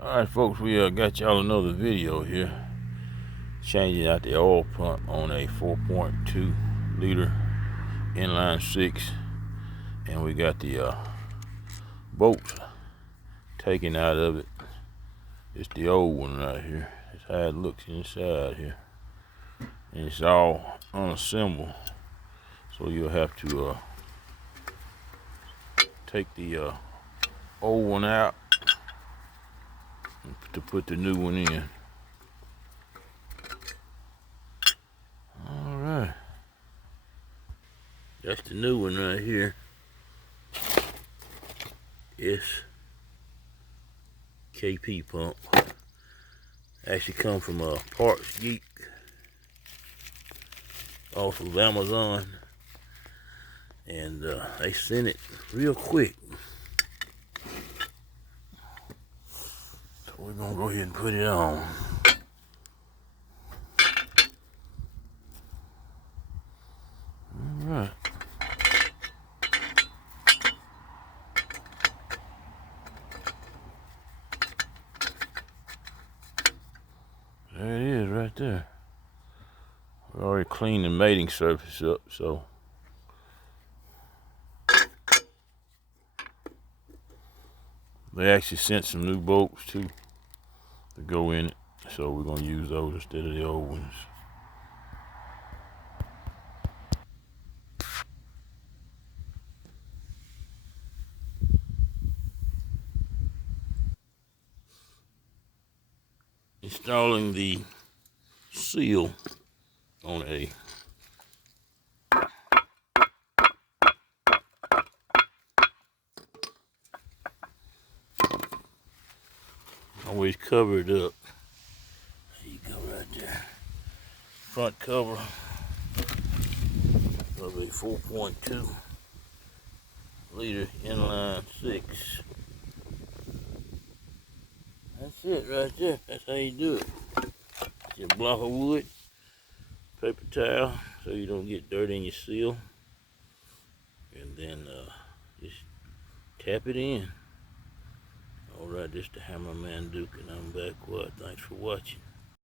Alright folks, we got y'all another video here. Changing out the oil pump on a 4.2 liter inline 6. And we got the bolts taken out of it. It's the old one right here. That's how it looks inside here. And it's all unassembled. So you'll have to take the old one out to put the new one in. Alright. That's the new one right here. It's KP pump. Actually come from a Parts Geek off of Amazon. And they sent it real quick. So we're gonna go ahead and put it on. Alright. There it is right there. We already cleaned the mating surface up, so they actually sent some new bolts too to go in it, so we're gonna use those instead of the old ones. Installing the seal on a always covered up. There you go right there. Front cover of a 4.2 liter inline 6. That's it right there. That's how you do it. It's a block of wood, paper towel, so you don't get dirt in your seal, and then just tap it in. Alright, this is the Hammerman Duke, and I'm back. Thanks for watching.